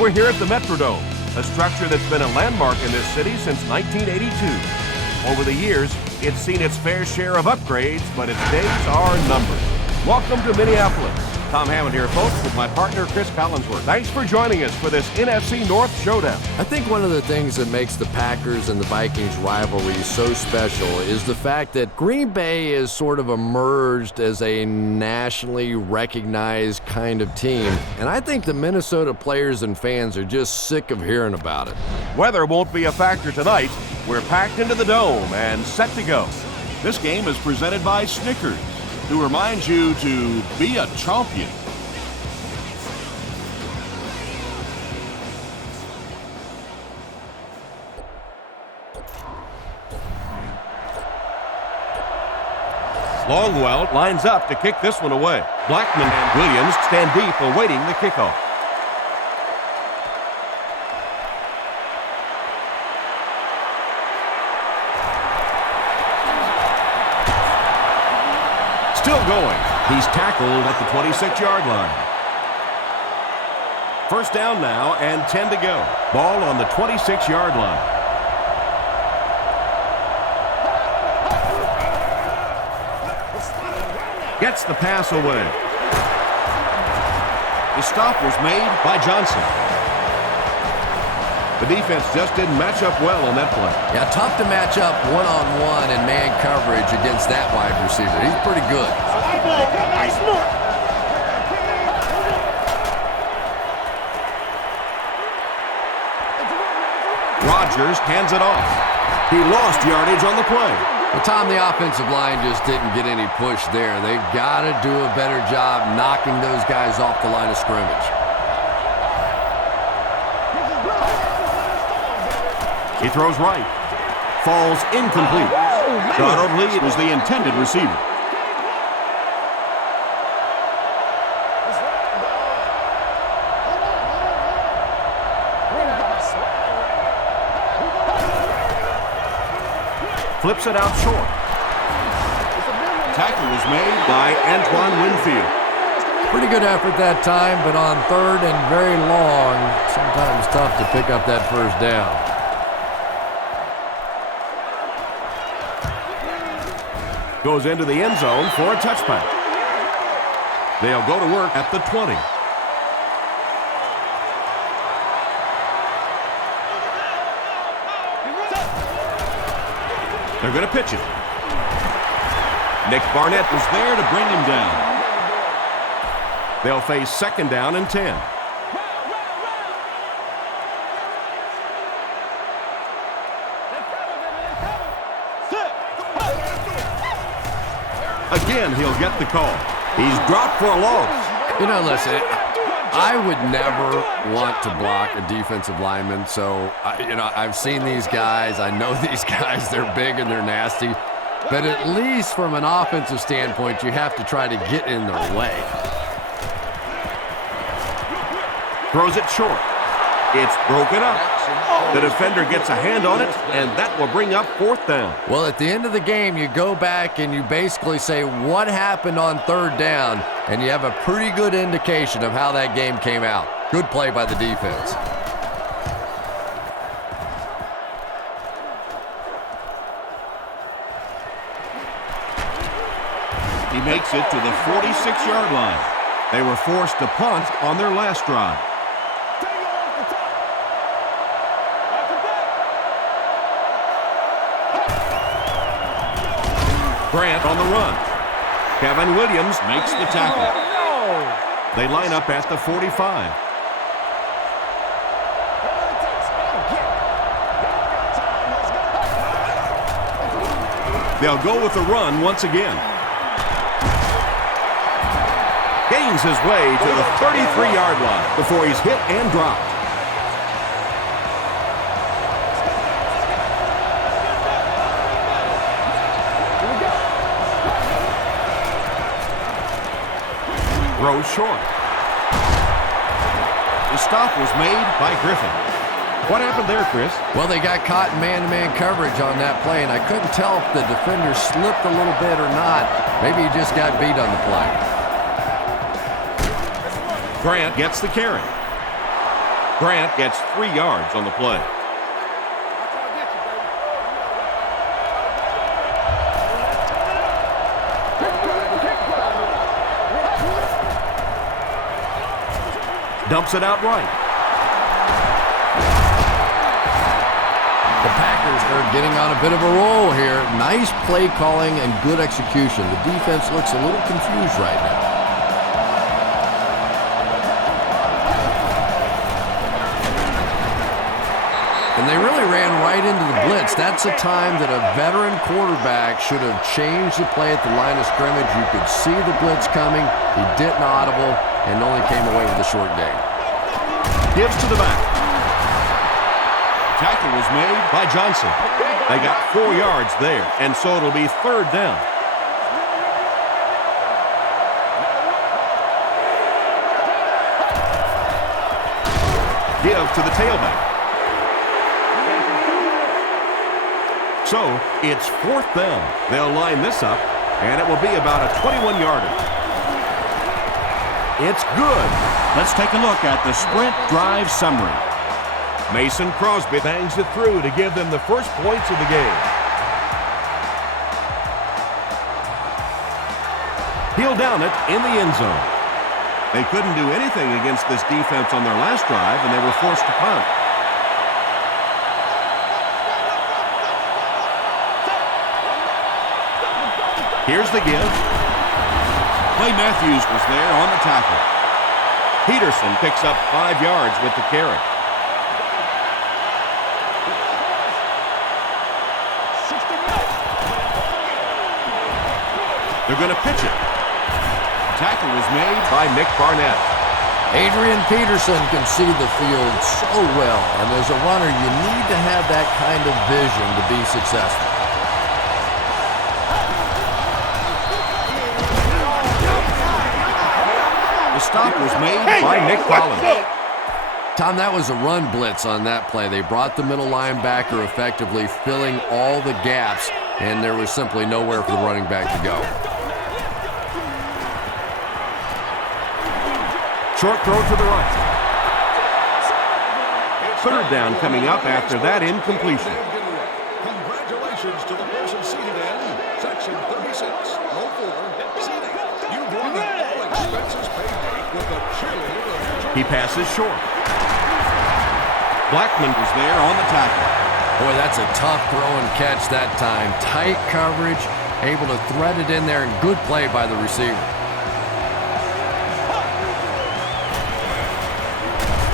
We're here at the Metrodome, a structure that's been a landmark in this city since 1982. Over the years, it's seen its fair share of upgrades, but its days are numbered. Welcome to Minneapolis. Tom Hammond here, folks, with my partner, Chris Collinsworth. Thanks for joining us for this NFC North Showdown. I think one of the things that makes the Packers and the Vikings rivalry so special is the fact that Green Bay is sort of emerged as a nationally recognized kind of team. And I think the Minnesota players and fans are just sick of hearing about it. Weather won't be a factor tonight. We're packed into the dome and set to go. This game is presented by Snickers, who reminds you to be a champion. Longwell lines up to kick this one away. Blackman and Williams stand deep awaiting the kickoff. Still going. He's tackled at the 26-yard line. First down now and 10 to go. Ball on the 26-yard line. Gets the pass away. The stop was made by Johnson. The defense just didn't match up well on that play. Yeah, tough to match up one-on-one and man coverage against that wide receiver. He's pretty good. Rodgers hands it off. He lost yardage on the play. Well, Tom, the offensive line just didn't get any push there. They've got to do a better job knocking those guys off the line of scrimmage. He throws right. Falls incomplete. Donald Lee was the intended receiver. Flips it out short. Tackle was made By Antoine Winfield. Pretty good effort that time, but on third and very long, sometimes tough to pick up that first down. Goes into the end zone for a touchback. They'll go to work at the 20. They're going to pitch it. Nick Barnett was there to bring him down. They'll face second down and 10. Again, he'll get the call. He's dropped for a loss. You know, listen, I would never want to block a defensive lineman, so, I've seen these guys. I know these guys. They're big and they're nasty. But at least from an offensive standpoint, you have to try to get in their way. Throws it short. It's broken up. The defender gets a hand on it, and that will bring up fourth down. Well, at the end of the game, you go back and you basically say what happened on third down, and you have a pretty good indication of how that game came out. Good play by the defense. He makes it to the 46-yard line. They were forced to punt on their last drive. Grant on the run. Kevin Williams Makes the tackle. They line up at the 45. They'll go with the run once again. Gains his way to the 33-yard line before he's hit and dropped. Throws short. The stop was made by Griffin. What happened there, Chris? Well, they got caught in man-to-man coverage on that play, and I couldn't tell if the defender slipped a little bit or not. Maybe he just got beat on the play. Grant gets the carry. Grant gets 3 yards on the play. Dumps it out right. The Packers are getting on a bit of a roll here. Nice play calling and good execution. The defense looks a little confused right now. And they really ran right into the blitz. That's a time that a veteran quarterback should have changed the play at the line of scrimmage. You could see the blitz coming. He didn't audible and only came away with a short gain. Gives to the back. Tackle was made by Johnson. They got 4 yards there, and so it'll be 3rd down. Give to the tailback. So, it's 4th down. They'll line this up, and it will be about a 21-yarder. It's good. Let's take a look at the sprint drive summary. Mason Crosby bangs it through to give them the first points of the game. He'll down it in the end zone. They couldn't do anything against this defense on their last drive, and they were forced to punt. Here's the give. Clay Matthews was there on the tackle. Peterson picks up 5 yards with the carry. They're going to pitch it. Tackle was made by Nick Barnett. Adrian Peterson can see the field so well, and as a runner, you need to have that kind of vision to be successful. The stop was made by Nick Collins. Tom, that was a run blitz on that play. They brought the middle linebacker effectively, filling all the gaps, and there was simply nowhere for the running back to go. Short throw to the right. 3rd down coming up after that incompletion. Congratulations to the person seated in section 3604 seating. You've won an all expenses paid date with a cheerleader. He passes short. Blackman was there on the tackle. Boy, that's a tough throw and catch that time. Tight coverage, able to thread it in there, and good play by the receiver.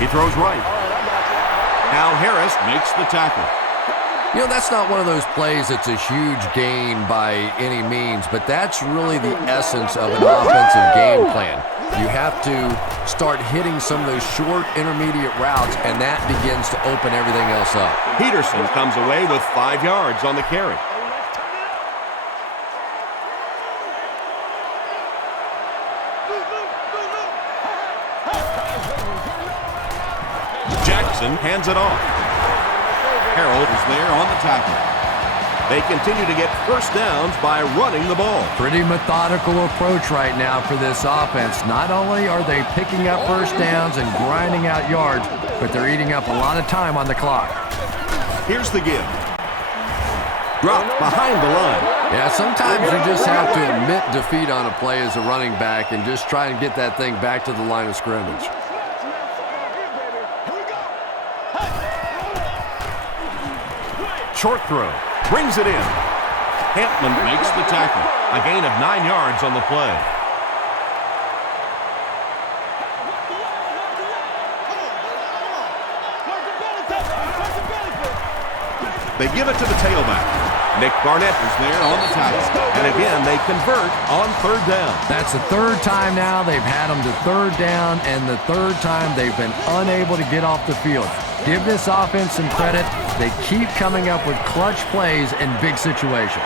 He throws right. Al Harris makes the tackle. You know, that's not one of those plays that's a huge gain by any means, but that's really the essence of an offensive game plan. You have to start hitting some of those short, intermediate routes, and that begins to open everything else up. Peterson comes away with 5 yards on the carry. Jackson hands it off. Harold is there on the tackle. They continue to get first downs by running the ball. Pretty methodical approach right now for this offense. Not only are they picking up first downs and grinding out yards, but they're eating up a lot of time on the clock. Here's the give. Dropped behind the line. Yeah, sometimes you just have to admit defeat on a play as a running back and just try and get that thing back to the line of scrimmage. Short throw. Brings it in. Hampman makes the tackle. A gain of 9 yards on the play. They give it to the tailback. Nick Barnett is there on the tackle. And again, they convert on 3rd down. That's the 3rd time now they've had them to 3rd down, and the 3rd time they've been unable to get off the field. Give this offense some credit. They keep coming up with clutch plays in big situations.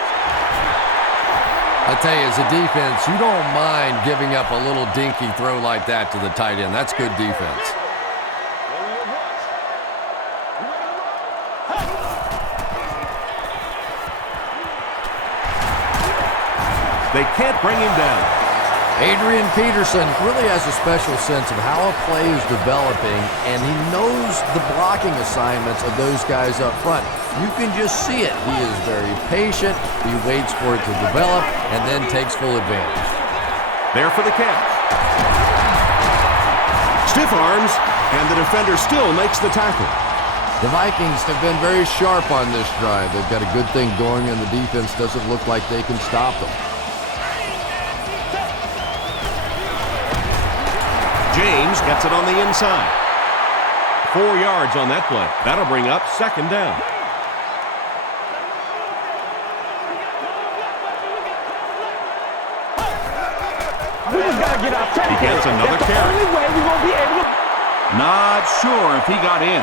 I tell you, as a defense, you don't mind giving up a little dinky throw like that to the tight end. That's good defense. They can't bring him down. Adrian Peterson really has a special sense of how a play is developing, and he knows the blocking assignments of those guys up front. You can just see it. He is very patient. He waits for it to develop and then takes full advantage. There for the catch. Stiff arms, and the defender still makes the tackle. The Vikings have been very sharp on this drive. They've got a good thing going, and the defense doesn't look like they can stop them. James gets it on the inside. 4 yards on that play. That'll bring up second down. We just gotta get out. He gets another carry. That's the only way we're gonna be able to. Not sure if he got in.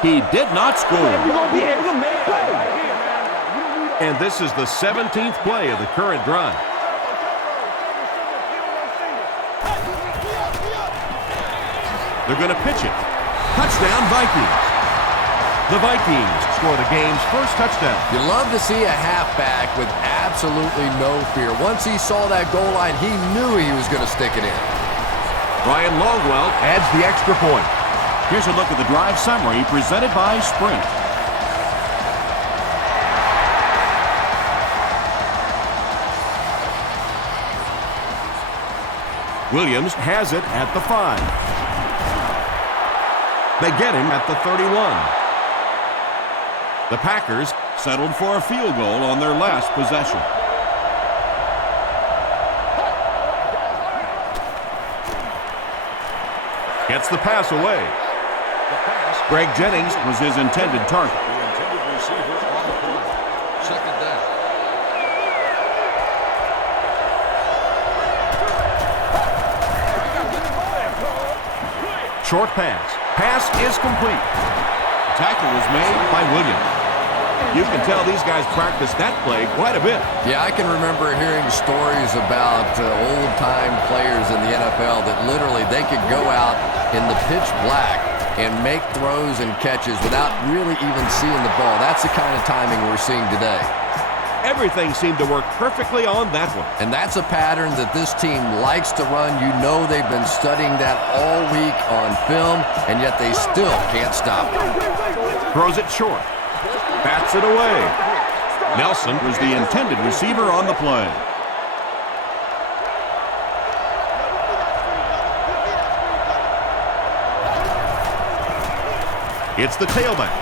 He did not score. We're gonna be able to make play. And this is the 17th play of the current drive. They're going to pitch it. Touchdown, Vikings. The Vikings score the game's first touchdown. You love to see a halfback with absolutely no fear. Once he saw that goal line, he knew he was going to stick it in. Ryan Longwell adds the extra point. Here's a look at the drive summary presented by Sprint. Williams has it at the 5. They get him at the 31. The Packers Settled for a field goal on their last possession. gets the pass away. Greg Jennings was his intended target. The intended receiver on the play. Second down. Short pass. Pass is complete. Tackle was made by Williams. You can tell these guys practice that play quite a bit. Yeah, I can remember hearing stories about old-time players in the NFL that literally they could go out in the pitch black and make throws and catches without really even seeing the ball. That's the kind of timing we're seeing today. Everything seemed to work perfectly on that one. And that's a pattern that this team likes to run. You know they've been studying that all week on film, and yet they still can't stop it. Throws it short. Bats it away. Nelson was the intended receiver on the play. It's the tailback.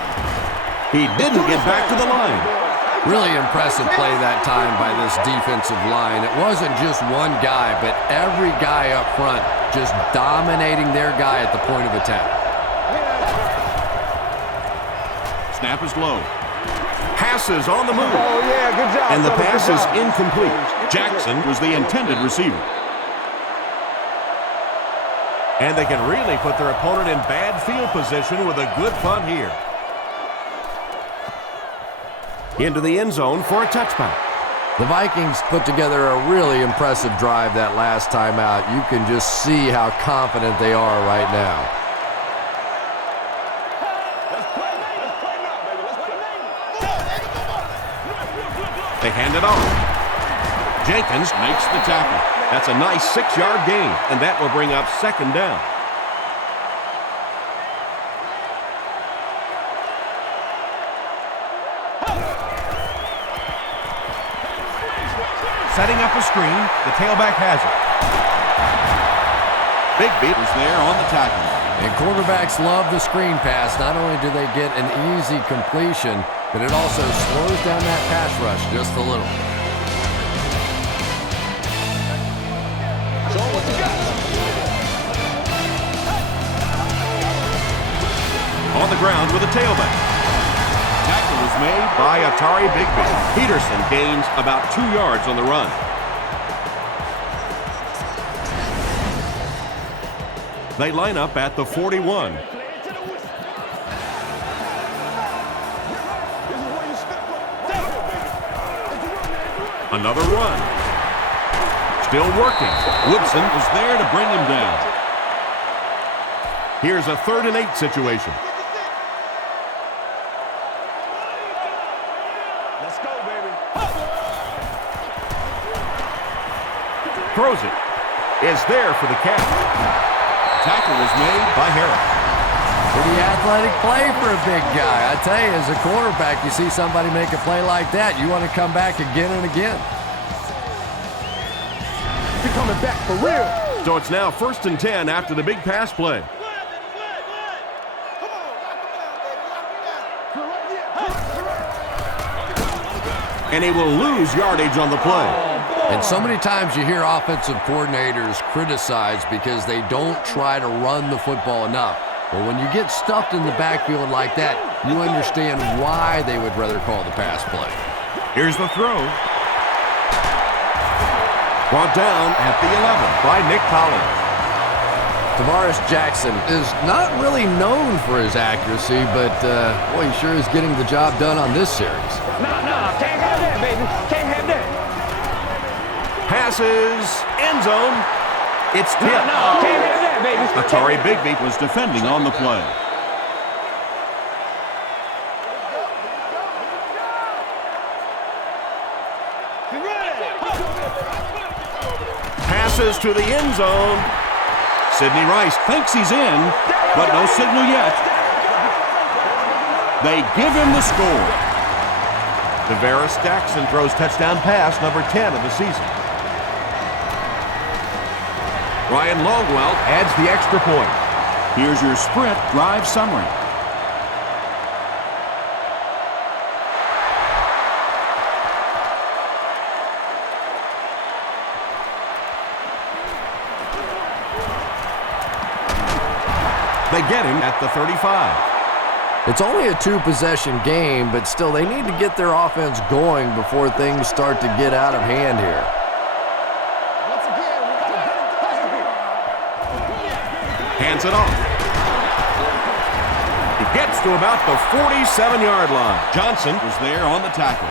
He didn't get back to the line. Really impressive play that time by this defensive line. It wasn't just one guy, but every guy up front just dominating their guy at the point of attack. Snap is low. Passes on the move. Oh, yeah, good job. And the brother, pass good is job. incomplete. Jackson was the intended receiver. And they can really put their opponent in bad field position with a good punt here. Into the end zone for a touchback. The Vikings put together a really impressive drive that last time out. You can just see how confident they are right now. They hand it off. Jenkins makes the tackle. That's a nice 6-yard gain, and that will bring up second down. Setting up a screen, the tailback has it. Bigby was there on the tackle. And quarterbacks love the screen pass. Not only do they get an easy completion, but it also slows down that pass rush just a little. On the ground with a tailback. Tackle was made By Atari Bigby. Peterson gains about 2 yards on the run. They line up at the 41. Another run. Still working. Woodson was there to bring him down. Here's a 3rd and 8 situation. Throws it. Is there for the catch. Tackle was made by Harris. Pretty athletic play for a big guy. I tell you, as a quarterback, you see somebody make a play like that, you want to come back again and again. You're coming back for real. So it's now 1st and 10 after the big pass play. And he will lose yardage on the play. And so many times you hear offensive coordinators criticized because they don't try to run the football enough. Well, when you get stuffed in the backfield like that, you understand why they would rather call the pass play. Here's the throw. Brought down at the 11 by Nick Collins. Tavares Jackson is not really known for his accuracy, but boy, he sure is getting the job done on this series. Nah, can't have that, baby. Can't have that. Passes, end zone. It's tipped. Nah, can't have that, baby. Atari Bigby was defending on the play. Passes to the end zone. Sidney Rice thinks he's in, but no signal yet. They give him the score. Tavares Jackson throws touchdown pass number 10 of the season. Ryan Longwell adds the extra point. Here's your sprint drive summary. They get him at the 35. It's only a 2-possession game, but still they need to get their offense going before things start to get out of hand here. Hands it off. He gets to about the 47-yard line. Johnson was there on the tackle.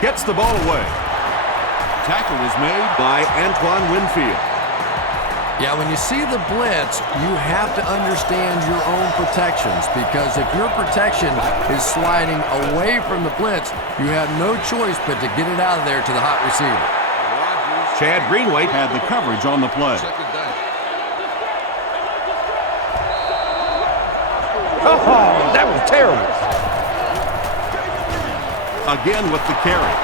Gets the ball away. Tackle was made by Antoine Winfield. Yeah, when you see the blitz, you have to understand your own protections, because if your protection is sliding away from the blitz, you have no choice but to get it out of there to the hot receiver. Chad Greenway had the coverage on the play. Oh, that was terrible. Again with the carry.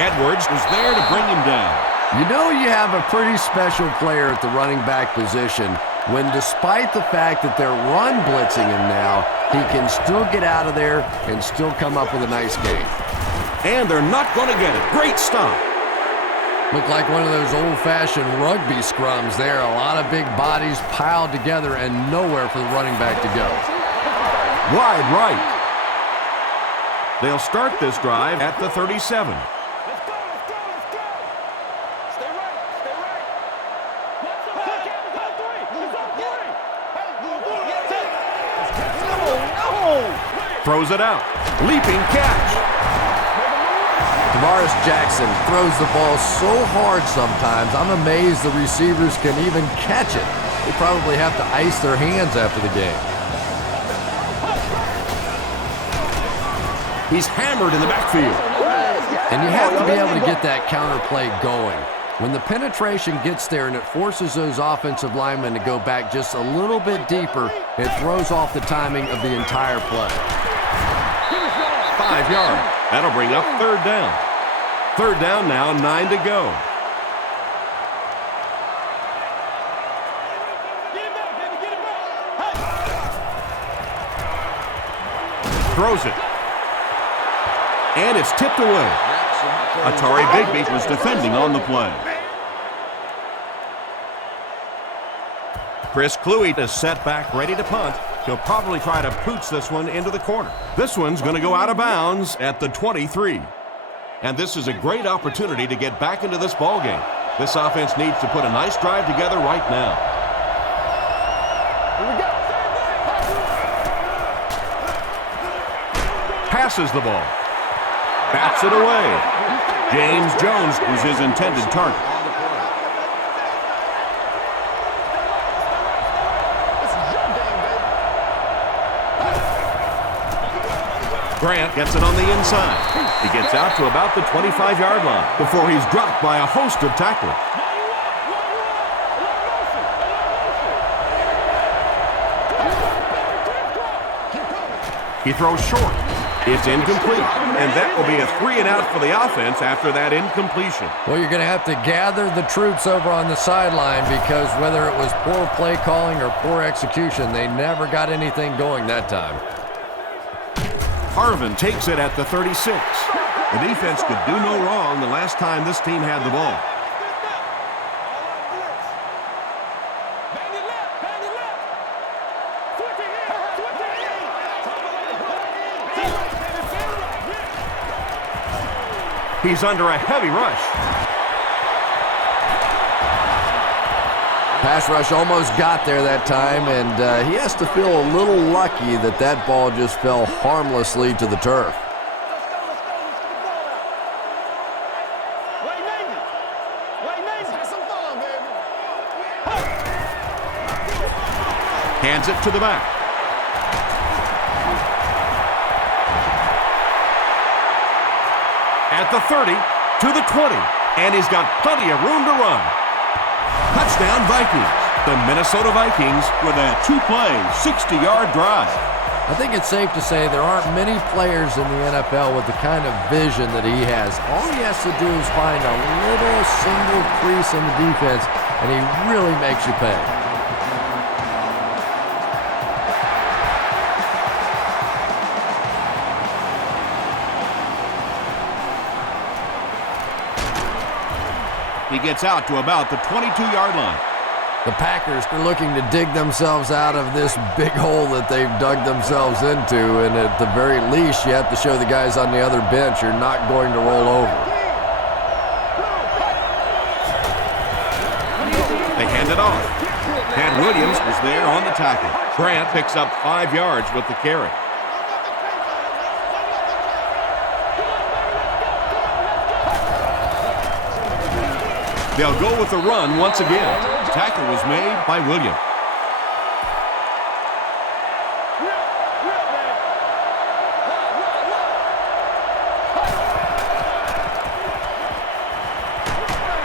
Edwards was there to bring him down. You know you have a pretty special player at the running back position when, despite the fact that they're run blitzing him now, he can still get out of there and still come up with a nice game. And they're not going to get it. Great stop. Looked like one of those old-fashioned rugby scrums there. A lot of big bodies piled together and nowhere for the running back to go. Wide right. They'll start this drive at the 37. Throws it out. Leaping catch. Tavares Jackson throws the ball so hard sometimes, I'm amazed the receivers can even catch it. They probably have to ice their hands after the game. He's hammered in the backfield. And you have to be able to get that counter play going. When the penetration gets there and it forces those offensive linemen to go back just a little bit deeper, it throws off the timing of the entire play. 5 yards. That'll bring up third down. Third down now, 9 to go. Throws it. And it's tipped away. Atari Bigby was defending on the play. Chris Cluey is set back, ready to punt. He'll probably try to pooch this one into the corner. This one's going to go out of bounds at the 23. And this is a great opportunity to get back into this ball game. This offense needs to put a nice drive together right now. Here we go. Passes the ball. Bats it away. James Jones was his intended target. Grant gets it on the inside. He gets out to about the 25-yard line before he's dropped by a host of tacklers. He throws short. It's incomplete, and that will be a 3-and-out for the offense after that incompletion. Well, you're going to have to gather the troops over on the sideline because whether it was poor play calling or poor execution, they never got anything going that time. Harvin takes it at the 36. The defense could do no wrong the last time this team had the ball. He's under a heavy rush. Pass rush almost got there that time, and he has to feel a little lucky that that ball just fell harmlessly to the turf. Hands it to the back. At the 30, to the 20, and he's got plenty of room to run. Touchdown Vikings. The Minnesota Vikings with a 2-play, 60-yard drive. I think it's safe to say there aren't many players in the NFL with the kind of vision that he has. All he has to do is find a little single crease in the defense, and he really makes you pay. He gets out to about the 22-yard line. The Packers are looking to dig themselves out of this big hole that they've dug themselves into, and at the very least, you have to show the guys on the other bench you're not going to roll over. They hand it off. And Williams was there on the tackle. Grant picks up 5 yards with the carry. They'll go with the run once again. Tackle was made by Williams.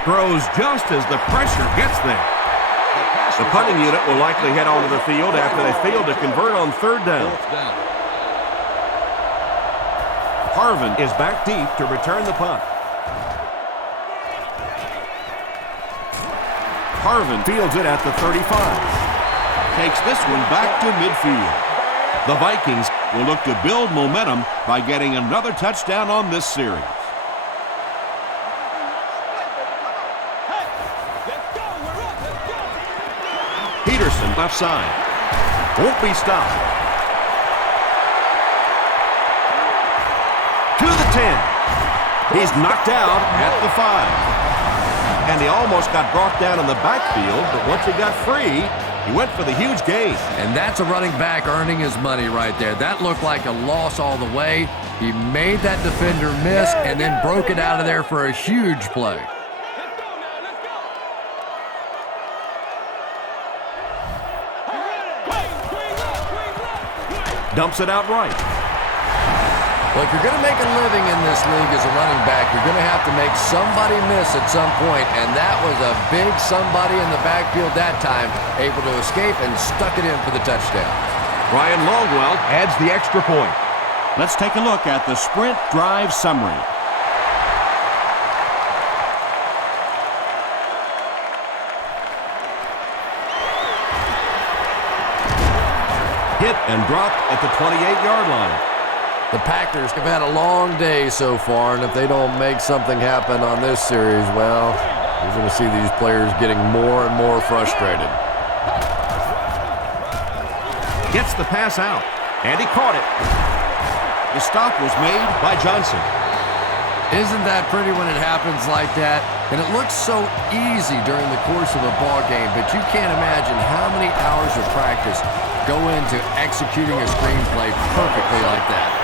Throws just as the pressure gets there. The punting unit will likely head onto the field after they failed to convert on 3rd down. Harvin is back deep to return the punt. Harvin fields it at the 35. Takes this one back to midfield. The Vikings will look to build momentum by getting another touchdown on this series. Peterson left side. Won't be stopped. To the 10. He's knocked out at the 5. And he almost got brought down in the backfield, but once he got free, he went for the huge gain. And that's a running back earning his money right there. That looked like a loss all the way. He made that defender miss and then broke it out of there for a huge play. Dumps it out right. Well, if you're going to make a living in this league as a running back, you're going to have to make somebody miss at some point, and that was a big somebody in the backfield that time, able to escape and stuck it in for the touchdown. Ryan Longwell adds the extra point. Let's take a look at the sprint drive summary. Hit and dropped at the 28-yard line. The Packers have had a long day so far, and if they don't make something happen on this series, well, you're going to see these players getting more and more frustrated. Gets the pass out, and he caught it. The stop was made by Johnson. Isn't that pretty when it happens like that? And it looks so easy during the course of a ball game, but you can't imagine how many hours of practice go into executing a screenplay perfectly like that.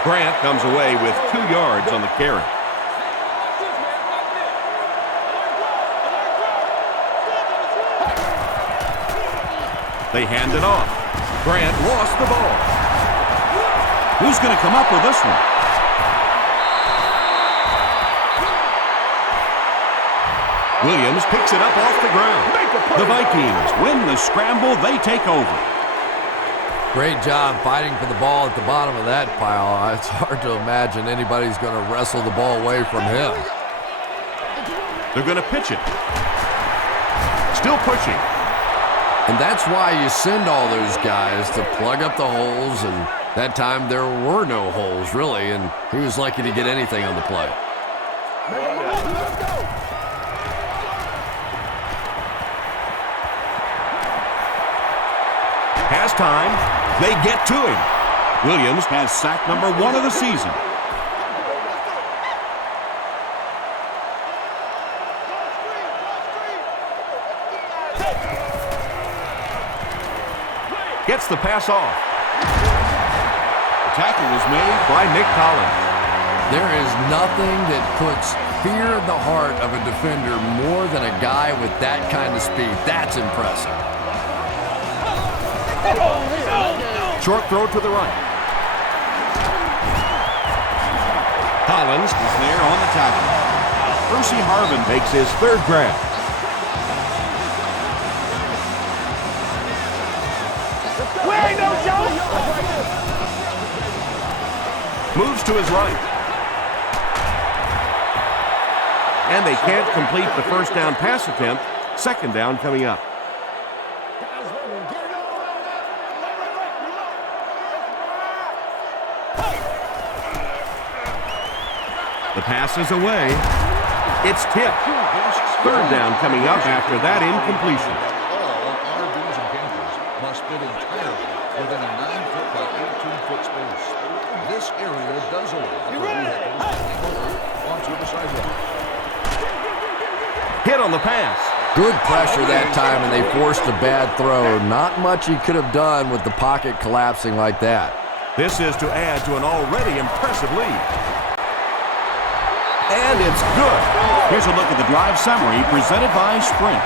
Grant comes away with 2 yards on the carry. They hand it off. Grant lost the ball. Who's going to come up with this one? Williams picks it up off the ground. The Vikings win the scramble. They take over. Great job fighting for the ball at the bottom of that pile. It's hard to imagine anybody's going to wrestle the ball away from him. They're going to pitch it. Still pushing. And that's why you send all those guys to plug up the holes, and that time there were no holes, really, and he was lucky to get anything on the play. Has time. They get to him. Williams has sack number 1 of the season. Gets the pass off. The tackle was made by Nick Collins. There is nothing that puts fear in the heart of a defender more than a guy with that kind of speed. That's impressive. Short throw to the right. Collins is there on the tackle. Percy Harvin makes his 3rd grab. We ain't no joke. Moves to his right. And they can't complete the first down pass attempt. 2nd down coming up. The pass is away. It's tipped. 3rd down coming up after that incompletion. All RVs and campers must fit entirely within a 9-foot by 18-foot space. This area does allow for vehicles to hang over onto the sidewalk. Hit on the pass. Good pressure that time, and they forced a bad throw. Not much he could have done with the pocket collapsing like that. This is to add to an already impressive lead. And it's good. Here's a look at the drive summary presented by Sprint.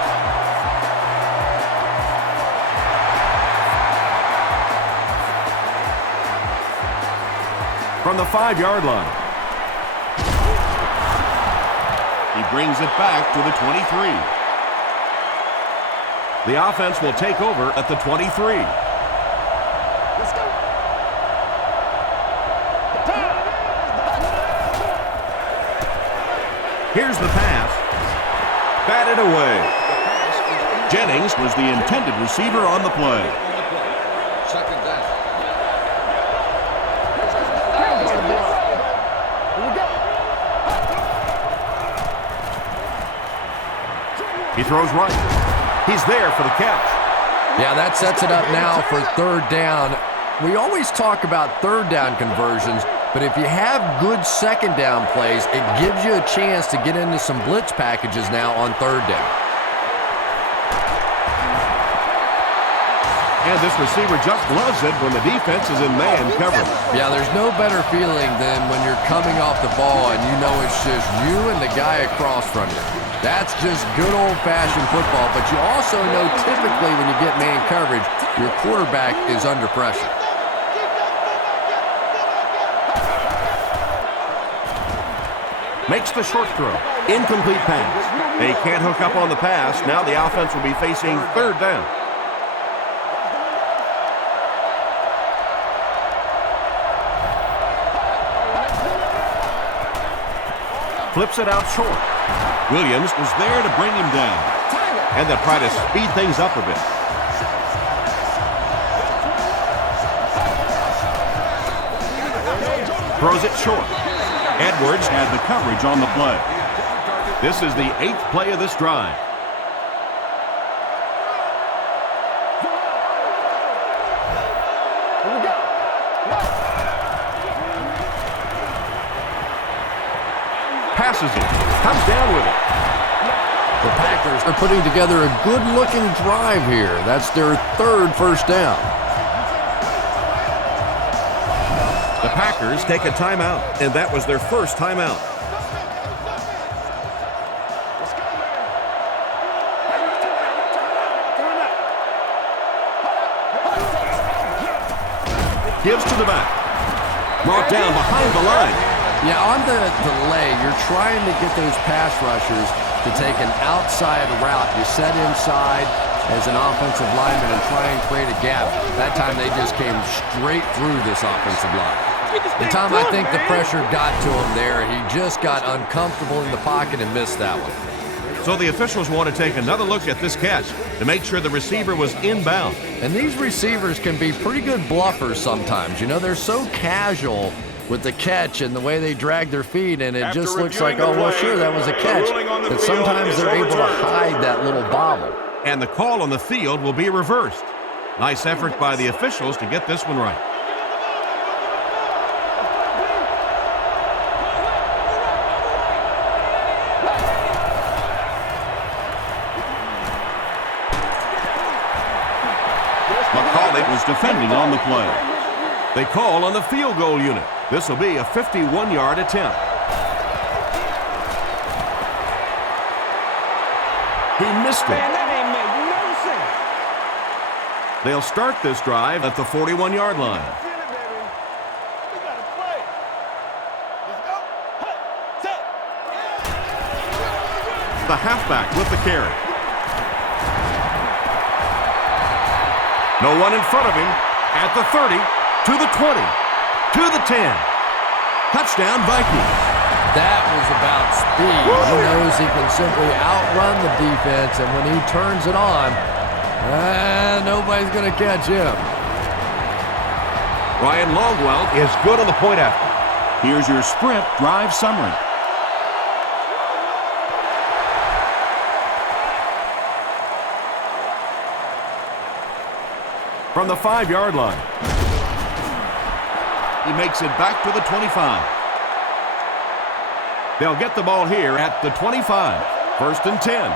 From the 5-yard line. He brings it back to the 23. The offense will take over at the 23. Here's the pass. Batted away. Jennings was the intended receiver on the play. 2nd down. He throws right. He's there for the catch. Yeah, that sets it up now for 3rd down. We always talk about 3rd down conversions, but if you have good 2nd down plays, it gives you a chance to get into some blitz packages now on 3rd down. And this receiver just loves it when the defense is in man coverage. Yeah, there's no better feeling than when you're coming off the ball and you know it's just you and the guy across from you. That's just good old-fashioned football, but you also know typically when you get man coverage, your quarterback is under pressure. Makes the short throw. Incomplete pass. They can't hook up on the pass. Now the offense will be facing 3rd down. Flips it out short. Williams was there to bring him down. And they'll try to speed things up a bit. Throws it short. Edwards had the coverage on the play. This is the 8th play of this drive. Passes it. Comes down with it. The Packers are putting together a good-looking drive here. That's their 3rd first down. The Packers take a timeout, and that was their first timeout. Gives to the back. Brought down behind the line. Yeah, on the delay, you're trying to get those pass rushers to take an outside route. You set inside as an offensive lineman and try and create a gap. That time they just came straight through this offensive line. And Tom, I think the pressure got to him there. He just got uncomfortable in the pocket and missed that one. So the officials want to take another look at this catch to make sure the receiver was inbound. And these receivers can be pretty good bluffers sometimes. You know, they're so casual with the catch and the way they drag their feet, and it just looks like, oh, well, sure, that was a catch. But sometimes they're able to hide that little bobble. And the call on the field will be reversed. Nice effort by the officials to get this one right. Was defending on the play. They call on the field goal unit. This will be a 51-yard attempt. He missed it. Man, that ain't made no sense. They'll start this drive at the 41-yard line. The halfback with the carry. No one in front of him. At the 30, to the 20, to the 10. Touchdown, Vikings. That was about speed. He knows he can simply outrun the defense, and when he turns it on, nobody's going to catch him. Ryan Longwell is good on the point after. Here's your sprint drive summary. From the 5-yard line. He makes it back to the 25. They'll get the ball here at the 25. 1st and 10.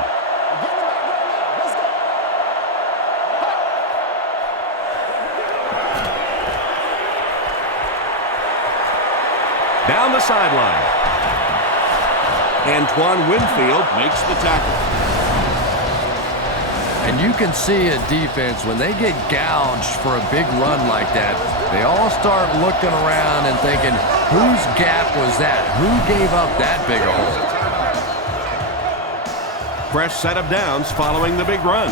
Down the sideline. Antoine Winfield makes the tackle. And you can see a defense, when they get gouged for a big run like that, they all start looking around and thinking, whose gap was that? Who gave up that big a hole? Fresh set of downs following the big run.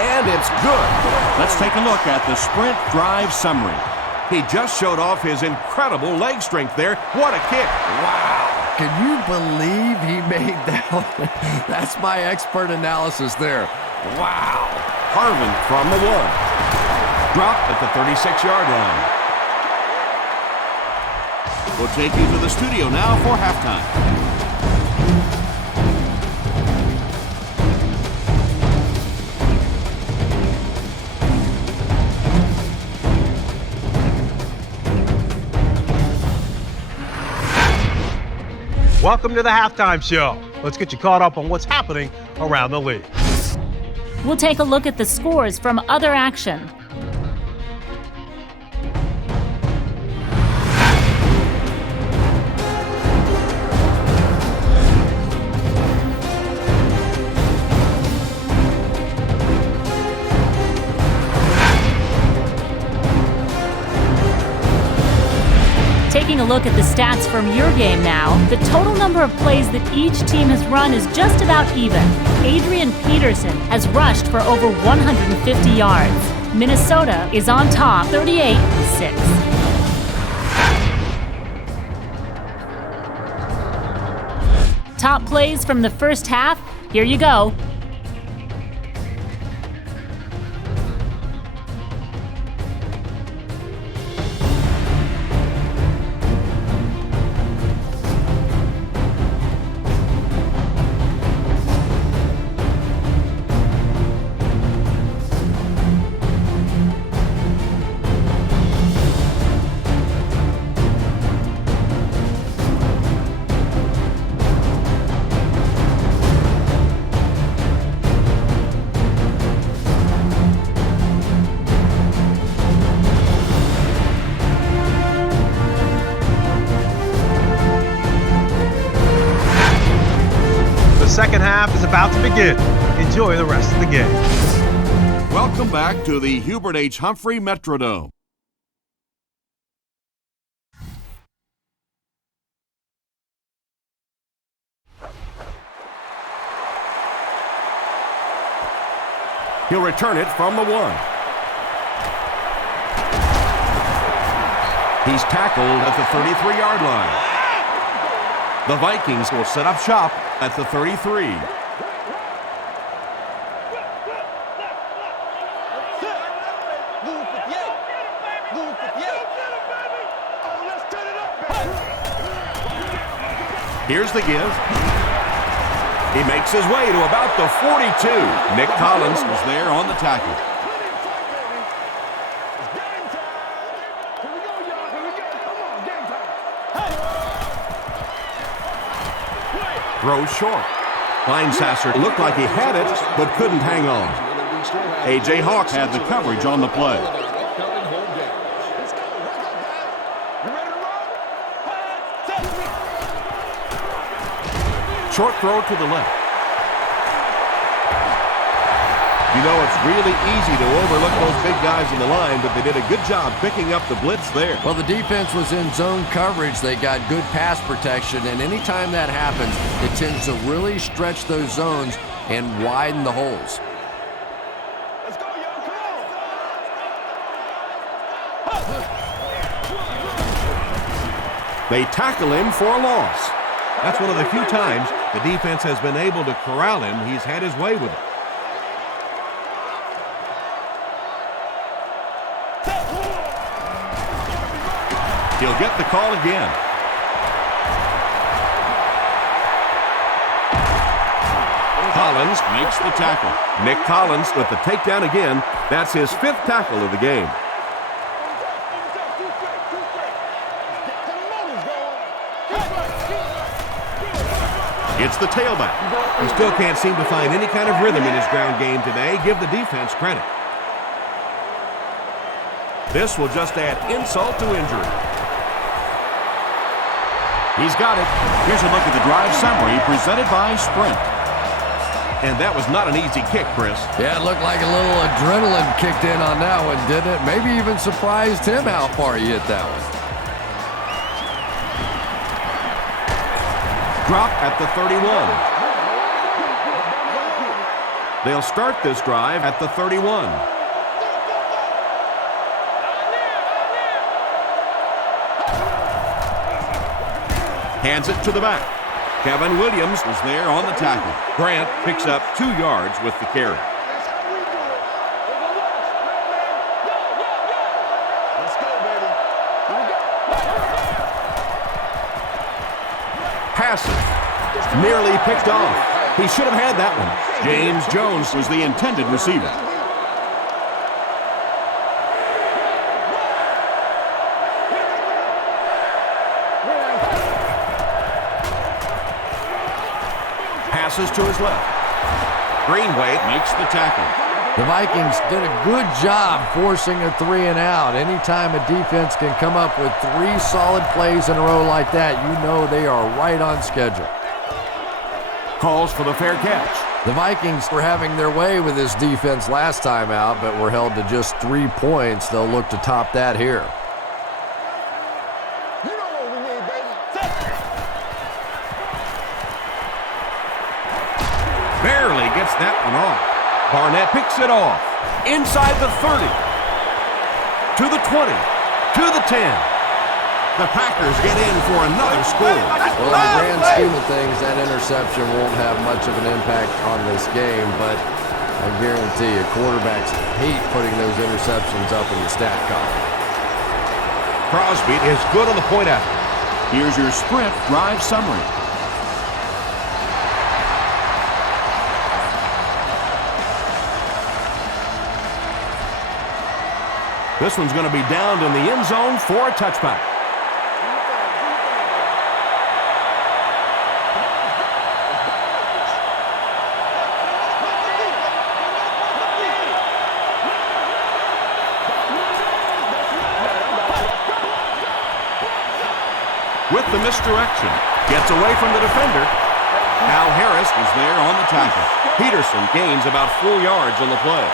And it's good. Let's take a look at the sprint drive summary. He just showed off his incredible leg strength there. What a kick. Wow. Can you believe he made that one? That's my expert analysis there. Wow. Harvin from the 1. Dropped at the 36-yard line. We'll take you to the studio now for halftime. Welcome to the Halftime Show. Let's get you caught up on what's happening around the league. We'll take a look at the scores from other action. Taking a look at the stats from your game now, the total number of plays that each team has run is just about even. Adrian Peterson has rushed for over 150 yards. Minnesota is on top, 38-6. Top plays from the first half, here you go. Second half is about to begin. Enjoy the rest of the game. Welcome back to the Hubert H. Humphrey Metrodome. He'll return it from the 1. He's tackled at the 33-yard line. The Vikings will set up shop at the 33. Here's the give. He makes his way to about the 42. Nick Collins was there on the tackle. Throws short. Linesasser looked like he had it, but couldn't hang on. A.J. Hawk had the coverage on the play. Short throw to the left. You know, it's really easy to overlook those big guys in the line, but they did a good job picking up the blitz there. Well, the defense was in zone coverage. They got good pass protection, and anytime that happens, it tends to really stretch those zones and widen the holes. Let's go, yo, come on. They tackle him for a loss. That's one of the few times the defense has been able to corral him. He's had his way with it. He'll get the call again. Collins makes the tackle. Nick Collins with the takedown again. That's his 5th tackle of the game. It's the tailback. He still can't seem to find any kind of rhythm in his ground game today. Give the defense credit. This will just add insult to injury. He's got it. Here's a look at the drive summary presented by Sprint. And that was not an easy kick, Chris. Yeah, it looked like a little adrenaline kicked in on that one, didn't it? Maybe even surprised him how far he hit that one. Drop at the 31. They'll start this drive at the 31. Hands it to the back. Kevin Williams was there on the tackle. Grant picks up 2 yards with the carry. Passes. Nearly picked off. He should have had that one. James Jones was the intended receiver. Passes to his left. Greenway makes the tackle. The Vikings did a good job forcing a 3 and out. Anytime a defense can come up with 3 solid plays in a row like that, you know they are right on schedule. Calls for the fair catch. The Vikings were having their way with this defense last time out, but were held to just 3 points. They'll look to top that here. You know what we need, baby. Barely gets that one off. Barnett picks it off. Inside the 30. To the 20. To the 10. The Packers get in for another score. Well, in the grand scheme of things, that interception won't have much of an impact on this game, but I guarantee you, quarterbacks hate putting those interceptions up in the stat column. Crosby is good on the point out. Here's your Sprint drive summary. This one's going to be downed in the end zone for a touchback. With the misdirection, gets away from the defender. Al Harris was there on the tackle. Peterson gains about 4 yards on the play.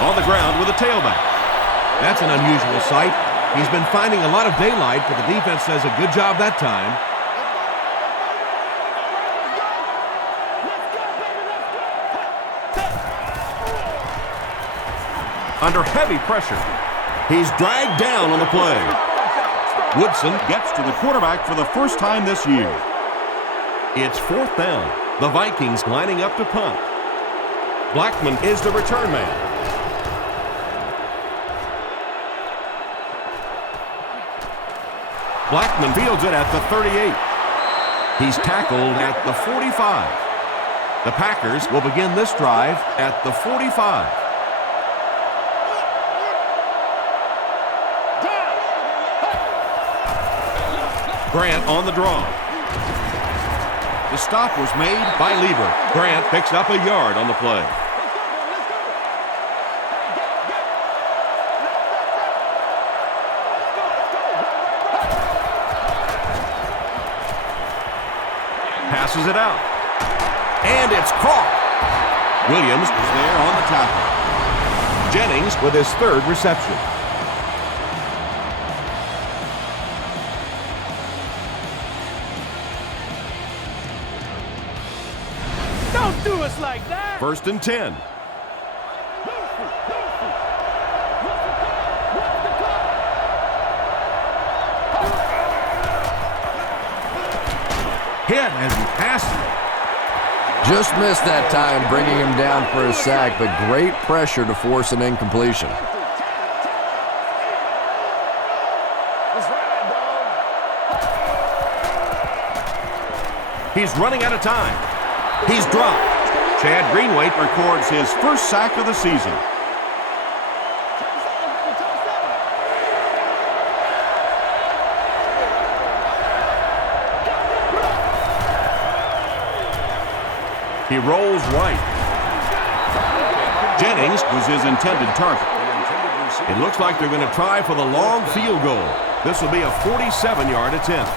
On the ground with a tailback. That's an unusual sight. He's been finding a lot of daylight, but the defense does a good job that time. Under heavy pressure. He's dragged down on the play. Woodson gets to the quarterback for the first time this year. It's 4th down. The Vikings lining up to punt. Blackman is the return man. Blackman fields it at the 38. He's tackled at the 45. The Packers will begin this drive at the 45. Grant on the draw. The stop was made by Lieber. Grant picks up a yard on the play. Passes it out. And it's caught. Williams is there on the tackle. Jennings with his 3rd reception. Don't do us like that. 1st and 10. Hit as he passes. Just missed that time, bringing him down for a sack, but great pressure to force an incompletion. He's running out of time. He's dropped. Chad Greenway records his 1st sack of the season. He rolls right. Jennings was his intended target. It looks like they're going to try for the long field goal. This will be a 47-yard attempt.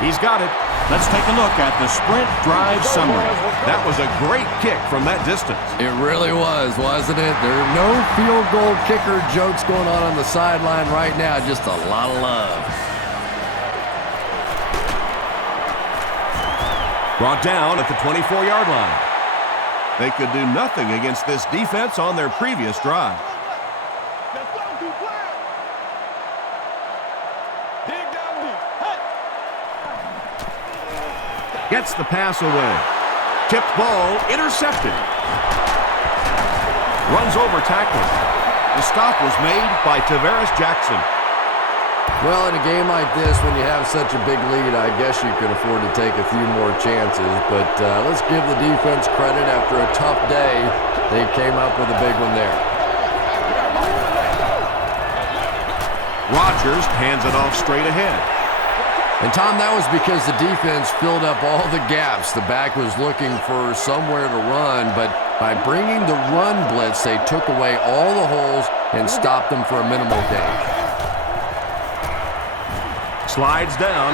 He's got it. Let's take a look at the sprint drive summary. That was a great kick from that distance. It really was, wasn't it? There are no field goal kicker jokes going on the sideline right now. Just a lot of love. Brought down at the 24-yard line. They could do nothing against this defense on their previous drive. Gets the pass away. Tipped ball, intercepted. Runs over tackler. The stop was made by Tavares Jackson. Well, in a game like this, when you have such a big lead, I guess you can afford to take a few more chances. But let's give the defense credit. After a tough day, they came up with a big one there. Rodgers hands it off straight ahead. And, Tom, that was because the defense filled up all the gaps. The back was looking for somewhere to run, but by bringing the run blitz, they took away all the holes and stopped them for a minimal gain. Slides down.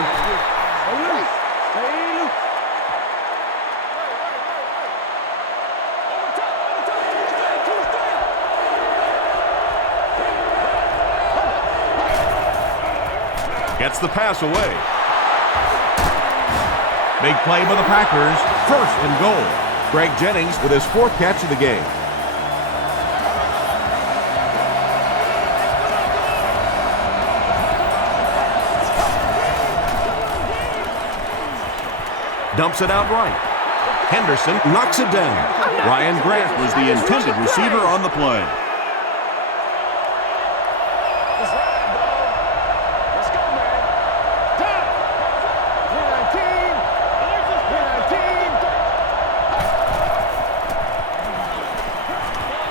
Gets the pass away. Big play by the Packers. 1st and goal. Greg Jennings with his 4th catch of the game. Dumps it out right. Henderson knocks it down. Ryan Grant was the intended receiver on the play.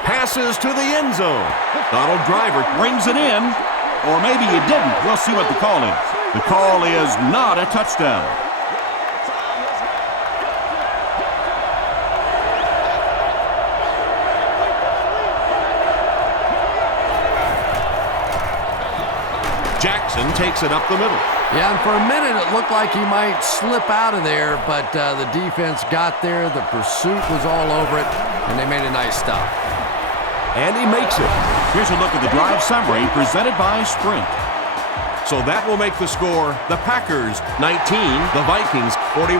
Passes to the end zone. Donald Driver brings it in. Or maybe he didn't. We'll see what the call is. The call is not a touchdown. Jackson takes it up the middle. Yeah, and for a minute it looked like he might slip out of there, but the defense got there. The pursuit was all over it, and they made a nice stop. And he makes it. Here's a look at the drive summary presented by Sprint. So that will make the score the Packers 19, the Vikings 41.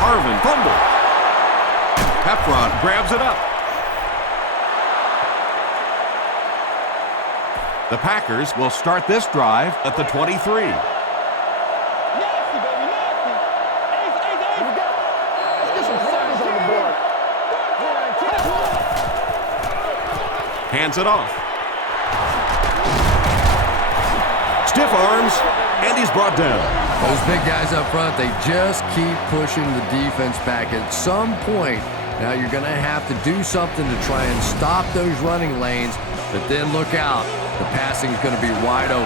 Harvin fumble. Heffron grabs it up. The Packers will start this drive at the 23. Hands it off. Stiff arms, and he's brought down. Those big guys up front, they just keep pushing the defense back. At some point, now you're going to have to do something to try and stop those running lanes, but then look out. The passing is going to be wide open.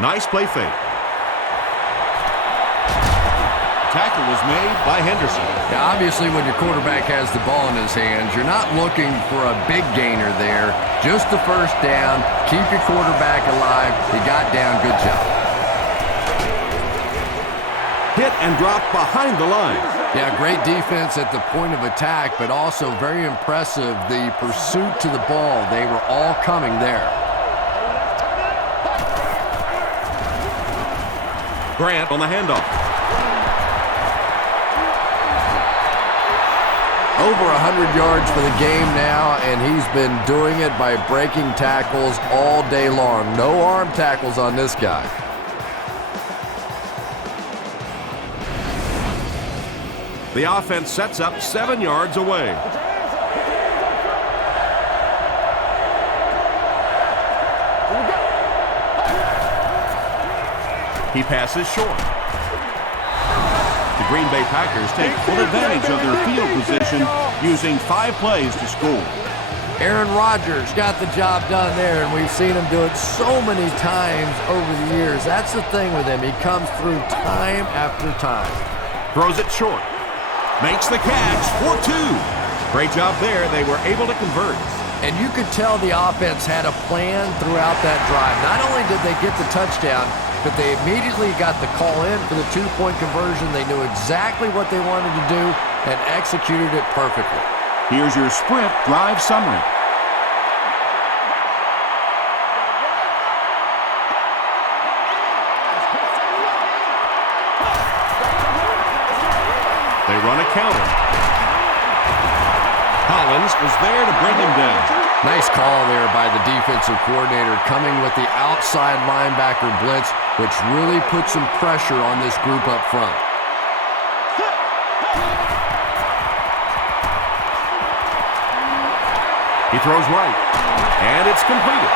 Nice play fake. Tackle was made by Henderson. Now, obviously, when your quarterback has the ball in his hands, you're not looking for a big gainer there. Just the first down. Keep your quarterback alive. He got down. Good job. Hit and drop behind the line. Yeah, great defense at the point of attack, but also very impressive the pursuit to the ball. They were all coming there. Grant on the handoff. Over 100 yards for the game now, and he's been doing it by breaking tackles all day long. No arm tackles on this guy. The offense sets up 7 yards away. He passes short. The Green Bay Packers take full advantage of their field position using 5 plays to score. Aaron Rodgers got the job done there, and we've seen him do it so many times over the years. That's the thing with him. He comes through time after time. Throws it short. Makes the catch for 2. Great job there. They were able to convert. And you could tell the offense had a plan throughout that drive. Not only did they get the touchdown, but they immediately got the call in for the 2-point conversion. They knew exactly what they wanted to do and executed it perfectly. Here's your Sprint drive summary. They run a counter. Collins was there to bring him down. Nice call there by the defensive coordinator, coming with the outside linebacker blitz, which really put some pressure on this group up front. He throws right, and it's completed.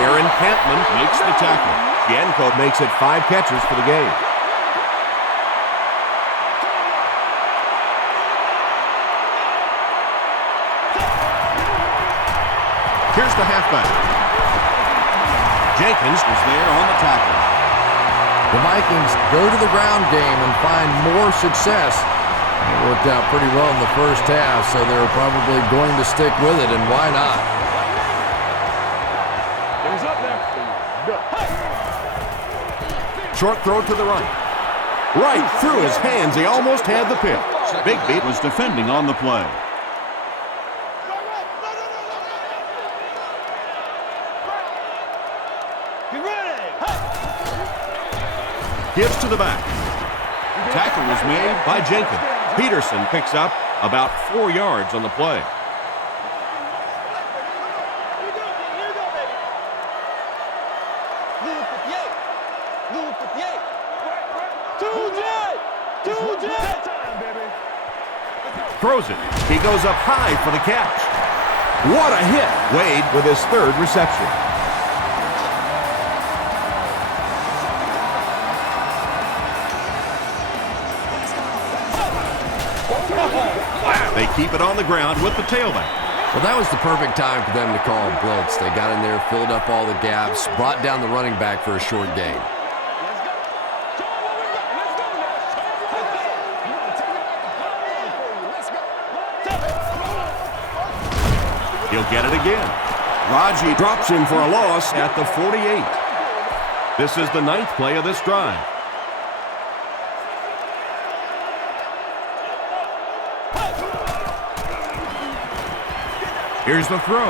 Aaron Campman makes the tackle. Yanko makes it 5 catches for the game. Here's the halfback. Jenkins was there on the tackle. The Vikings go to the ground game and find more success. It worked out pretty well in the first half, so they're probably going to stick with it, and why not? Short throw to the right. Right through his hands. He almost had the pick. Bigby was defending on the play. Gives to the back. Tackle was made by Jenkins. Peterson picks up about 4 yards on the play. Throws it. He goes up high for the catch. What a hit. Wade with his 3rd reception. They keep it on the ground with the tailback. Well, that was the perfect time for them to call a blitz. They got in there, filled up all the gaps, brought down the running back for a short gain. He'll get it again. Raji drops him for a loss at the 48. This is the 9th play of this drive. Here's the throw.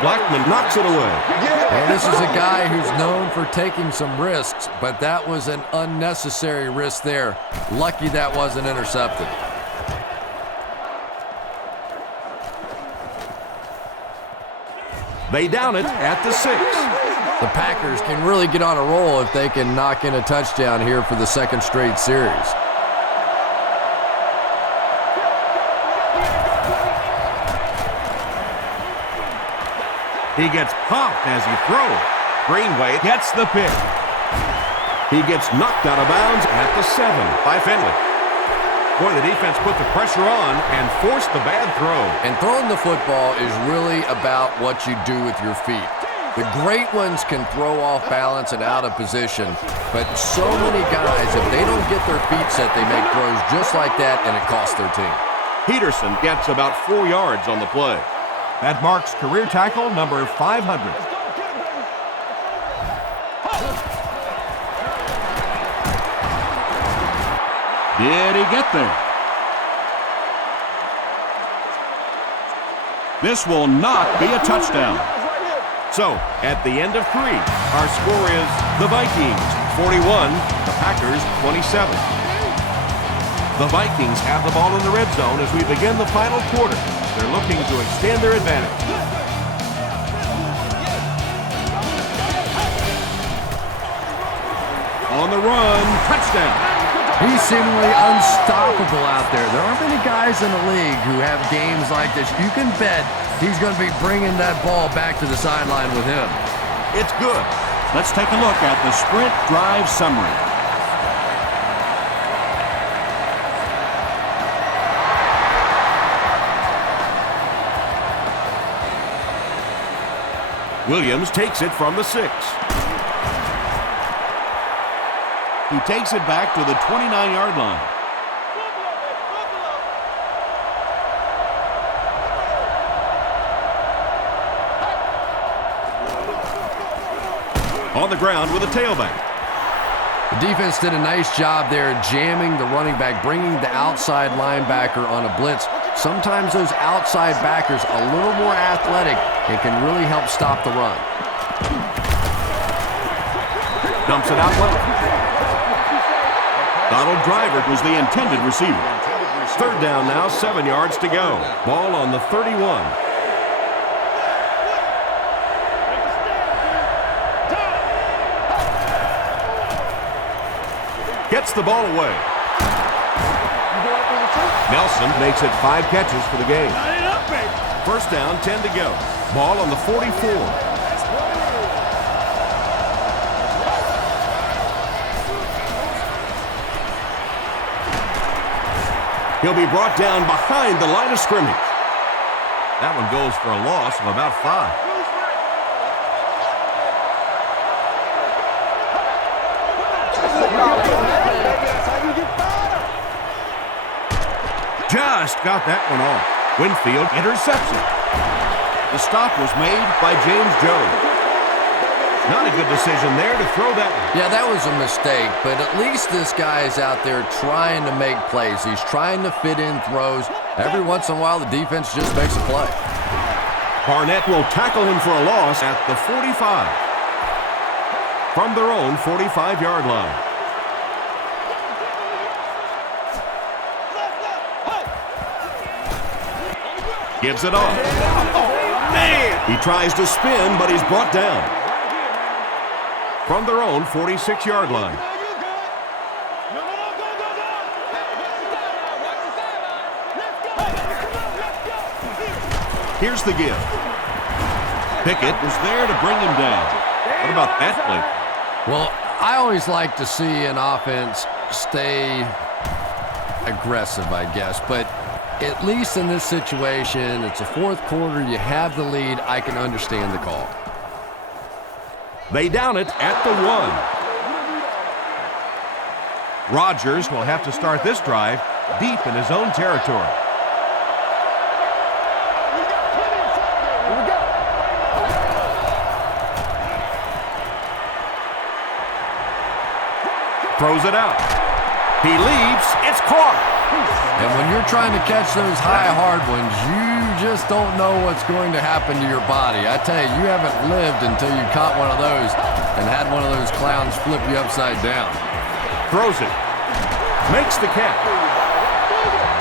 Blackman knocks it away. Well, this is a guy who's known for taking some risks, but that was an unnecessary risk there. Lucky that wasn't intercepted. They down it at the 6. The Packers can really get on a roll if they can knock in a touchdown here for the second straight series. He gets popped as he throws. Greenway gets the pick. He gets knocked out of bounds at the 7 by Finley. Boy, the defense put the pressure on and forced the bad throw. And throwing the football is really about what you do with your feet. The great ones can throw off balance and out of position, but so many guys, if they don't get their feet set, they make throws just like that, and it costs their team. Peterson gets about 4 yards on the play. That marks career tackle number 500. Did he get there? This will not be a touchdown. So, at the end of 3, our score is the Vikings 41, the Packers 27. The Vikings have the ball in the red zone as we begin the final quarter. They're looking to extend their advantage. On the run, touchdown. He's seemingly unstoppable out there. There aren't many guys in the league who have games like this. You can bet he's going to be bringing that ball back to the sideline with him. It's good. Let's take a look at the sprint drive summary. Williams takes it from the 6. He takes it back to the 29-yard line. On the ground with a tailback. The defense did a nice job there jamming the running back, bringing the outside linebacker on a blitz. Sometimes those outside backers a little more athletic and can really help stop the run. Dumps it out left. Donald Driver was the intended receiver. 3rd down now, 7 yards to go. Ball on the 31. Gets the ball away. Nelson makes it 5 catches for the game. 1st down, 10 to go. Ball on the 44. He'll be brought down behind the line of scrimmage. That one goes for a loss of about 5. Just got that one off. Winfield intercepts it. The stop was made by James Jones. Not a good decision there to throw that one. Yeah, that was a mistake, but at least this guy's out there trying to make plays. He's trying to fit in throws. Every once in a while, the defense just makes a play. Barnett will tackle him for a loss at the 45. From their own 45-yard line. Gives it off. He tries to spin, but he's brought down. From their own 46-yard line. Here's the give. Pickett was there to bring him down. What about that play? Well, I always like to see an offense stay aggressive, I guess, but at least in this situation, it's a 4th quarter, you have the lead, I can understand the call. They down it at the 1. Rodgers will have to start this drive deep in his own territory. Throws it out. He leaps. It's caught. And when you're trying to catch those high, hard ones, you just don't know what's going to happen to your body. I tell you, you haven't lived until you caught one of those and had one of those clowns flip you upside down. Throws it. Makes the catch.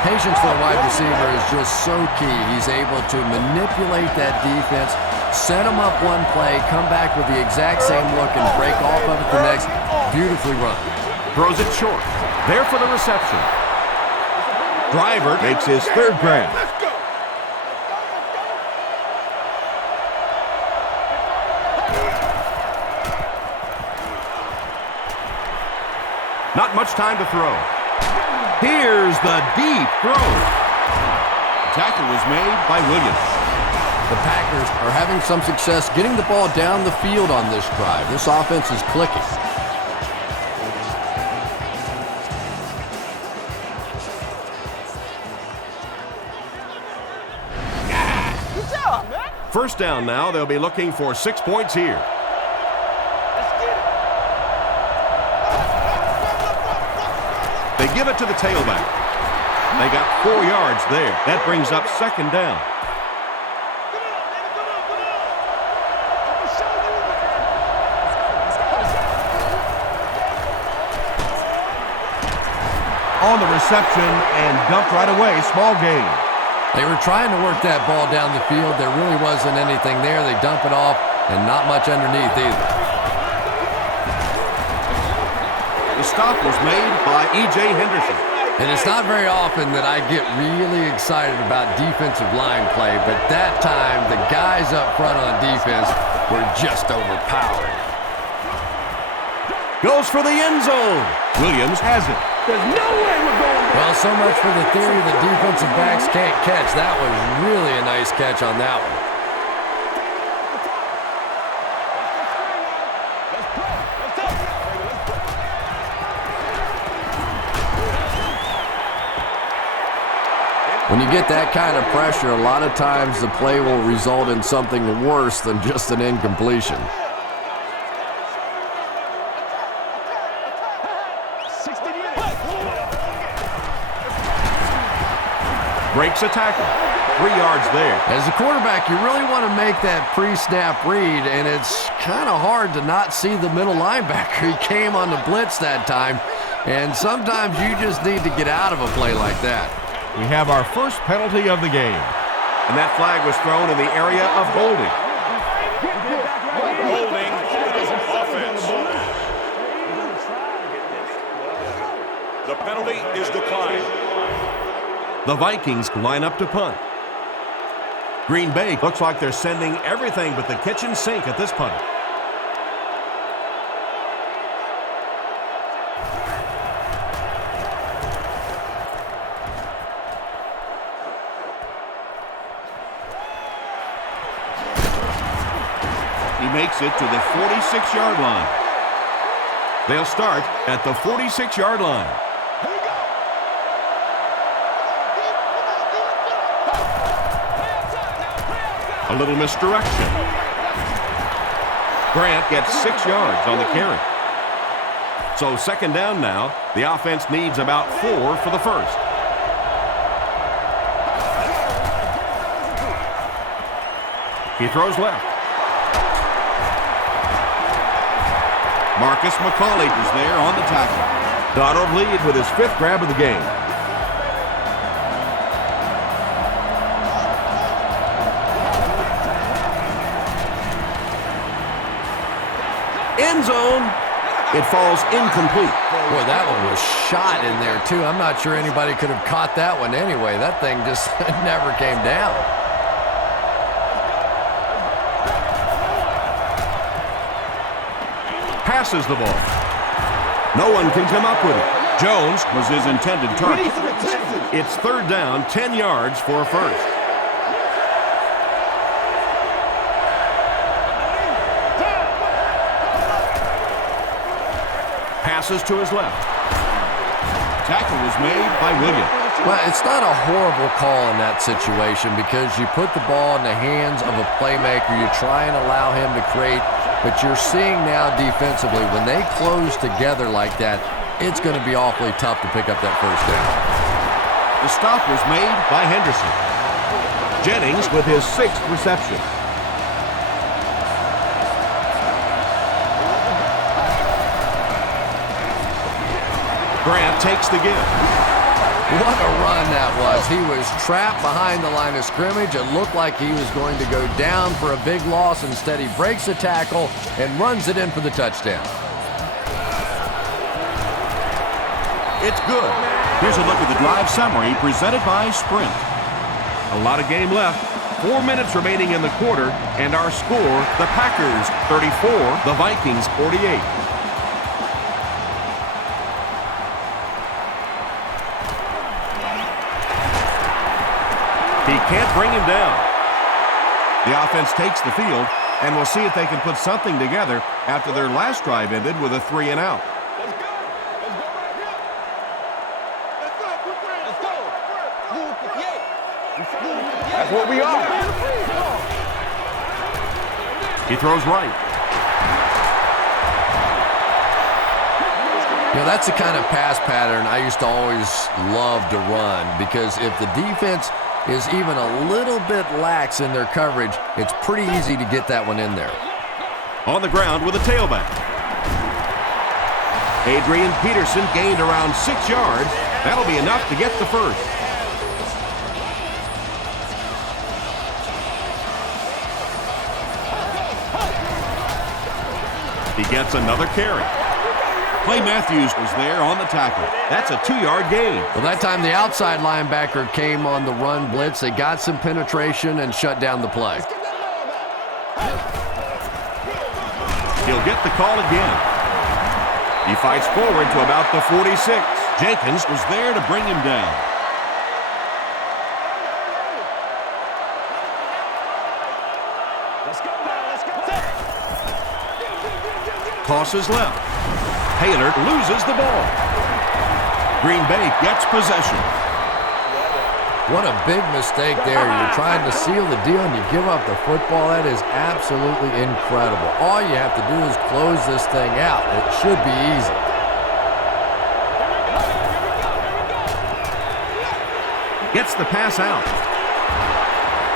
Patience for a wide receiver is just so key. He's able to manipulate that defense, set them up one play, come back with the exact same look, and break off of it the next. Beautifully run. Throws it short. There for the reception. Driver makes his third grab. Not much time to throw. Here's the deep throw. Tackle was made by Williams. The Packers are having some success getting the ball down the field on this drive. This offense is clicking. Good job, man. First down now. They'll be looking for 6 points here. They give it to the tailback. They got 4 yards there. That brings up second down. On the reception and dumped right away. Small gain. They were trying to work that ball down the field. There really wasn't anything there. They dump it off and not much underneath either. The stop was made by E.J. Henderson. And it's not very often that I get really excited about defensive line play, but that time the guys up front on defense were just overpowered. Goes for the end zone. Williams has it. There's no way we're going there. Well, so much for the theory that defensive backs can't catch. That was really a nice catch on that one. When you get that kind of pressure, a lot of times the play will result in something worse than just an incompletion. Breaks a tackle. 3 yards there. As a quarterback, you really want to make that pre-snap read, and it's kind of hard to not see the middle linebacker. He came on the blitz that time, and sometimes you just need to get out of a play like that. We have our first penalty of the game. And that flag was thrown in the area of holding. Holding offense. The penalty is declined. The Vikings line up to punt. Green Bay looks like they're sending everything but the kitchen sink at this punt. He makes it to the 46-yard line. They'll start at the 46-yard line. A little misdirection. Grant gets 6 yards on the carry. So second down now. The offense needs about 4 for the first. He throws left. Marcus McCauley is there on the tackle. Donald lead with his 5th grab of the game. End zone. It falls incomplete. Boy, that one was shot in there, too. I'm not sure anybody could have caught that one anyway. That thing just never came down. Passes the ball. No one can come up with it. Jones was his intended target. It's third down, 10 yards for a first. Passes to his left. Tackle was made by Williams. Well, it's not a horrible call in that situation because you put the ball in the hands of a playmaker. You try and allow him to create. But you're seeing now defensively, when they close together like that, it's going to be awfully tough to pick up that first down. The stop was made by Henderson. Jennings with his 6th reception. Grant takes the give. What a run that was. He was trapped behind the line of scrimmage. It looked like he was going to go down for a big loss. Instead, he breaks the tackle and runs it in for the touchdown. It's good. Here's a look at the drive summary presented by Sprint. A lot of game left. 4 minutes remaining in the quarter, and our score, the Packers 34, the Vikings 48. He can't bring him down. The offense takes the field, and we'll see if they can put something together after their last drive ended with a 3-and-out. That's what we are. He throws right. You know, that's the kind of pass pattern I used to always love to run, because if the defense is even a little bit lax in their coverage, it's pretty easy to get that one in there. On the ground with a tailback. Adrian Peterson gained around 6 yards. That'll be enough to get the first. He gets another carry. Clay Matthews was there on the tackle. That's a 2-yard gain. Well, that time the outside linebacker came on the run blitz. They got some penetration and shut down the play. He'll get the call again. He fights forward to about the 46. Jenkins was there to bring him down. Tosses left. Taylor loses the ball. Green Bay gets possession. What a big mistake there. You're trying to seal the deal and you give up the football. That is absolutely incredible. All you have to do is close this thing out. It should be easy. Gets the pass out.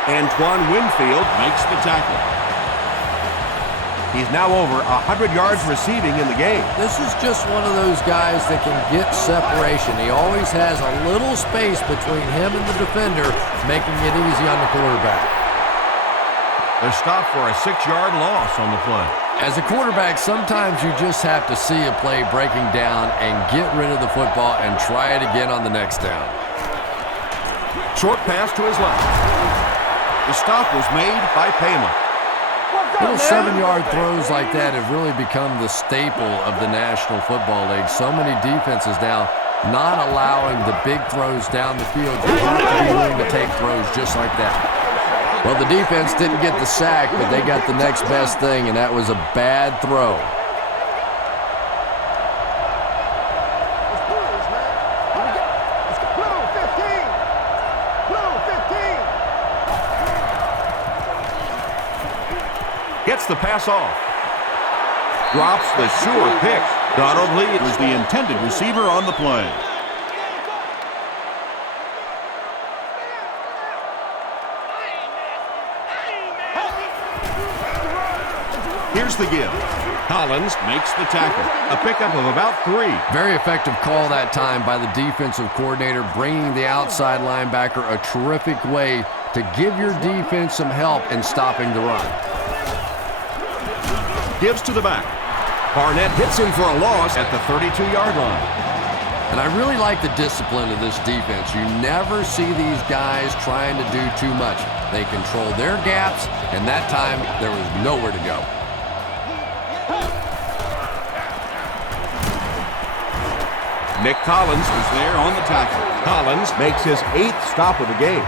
Antoine Winfield makes the tackle. He's now over 100 yards receiving in the game. This is just one of those guys that can get separation. He always has a little space between him and the defender, making it easy on the quarterback. They're stopped for a 6-yard loss on the play. As a quarterback, sometimes you just have to see a play breaking down and get rid of the football and try it again on the next down. Short pass to his left. The stop was made by Polamalu. Little 7-yard throws like that have really become the staple of the National Football League. So many defenses now not allowing the big throws down the field. You have to be willing to take throws just like that. Well, the defense didn't get the sack, but they got the next best thing, and that was a bad throw. Gets the pass off. Drops the sure pick. Donald Lee was the intended receiver on the play. Here's the give. Collins makes the tackle. A pickup of about 3. Very effective call that time by the defensive coordinator, bringing the outside linebacker a terrific way to give your defense some help in stopping the run. Gives to the back. Barnett hits him for a loss at the 32-yard line. And I really like the discipline of this defense. You never see these guys trying to do too much. They control their gaps, and that time there was nowhere to go. Nick Collins was there on the tackle. Collins makes his 8th stop of the game.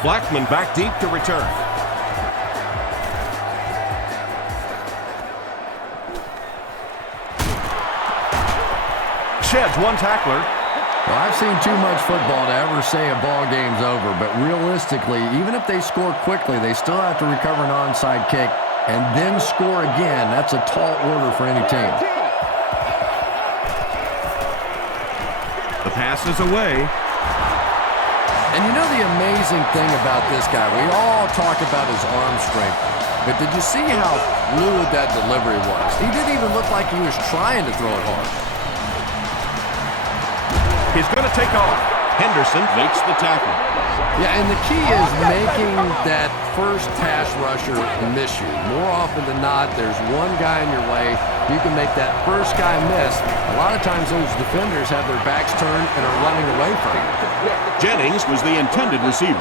Blackman back deep to return. Sheds one tackler. Well, I've seen too much football to ever say a ball game's over, but realistically, even if they score quickly, they still have to recover an onside kick and then score again. That's a tall order for any team. The pass is away. And you know the amazing thing about this guy, we all talk about his arm strength, but did you see how fluid that delivery was? He didn't even look like he was trying to throw it hard. He's going to take off. Henderson makes the tackle. Yeah, and the key is making that first pass rusher miss you. More often than not, there's one guy in your way. You can make that first guy miss. A lot of times those defenders have their backs turned and are running away from you. Jennings was the intended receiver.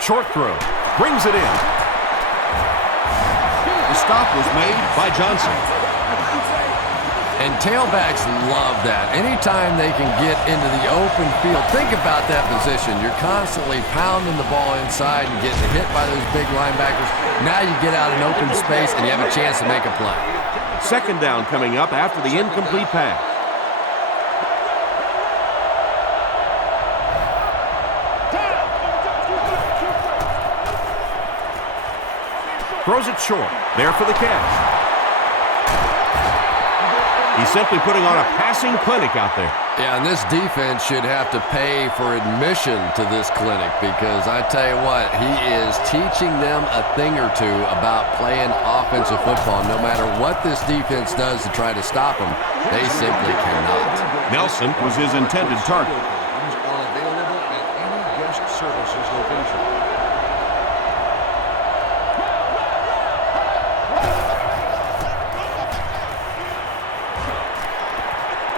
Short throw. Brings it in. The stop was made by Johnson. And tailbacks love that. Anytime they can get into the open field, think about that position. You're constantly pounding the ball inside and getting hit by those big linebackers. Now you get out in open space and you have a chance to make a play. Second down coming up after the incomplete pass. Throws it short. There for the catch. He's simply putting on a passing clinic out there. Yeah, and this defense should have to pay for admission to this clinic because I tell you what, he is teaching them a thing or two about playing offensive football. No matter what this defense does to try to stop him, they simply cannot. Nelson was his intended target. Are available at any guest services location.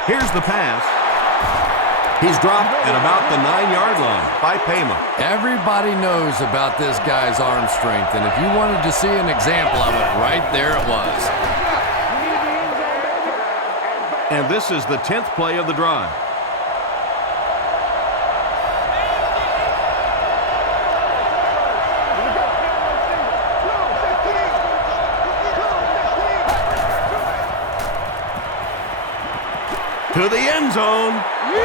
Here's the pass. He's dropped at about the 9-yard line by Payma. Everybody knows about this guy's arm strength, and if you wanted to see an example of it, right there it was. And this is the 10th play of the drive. To the end zone.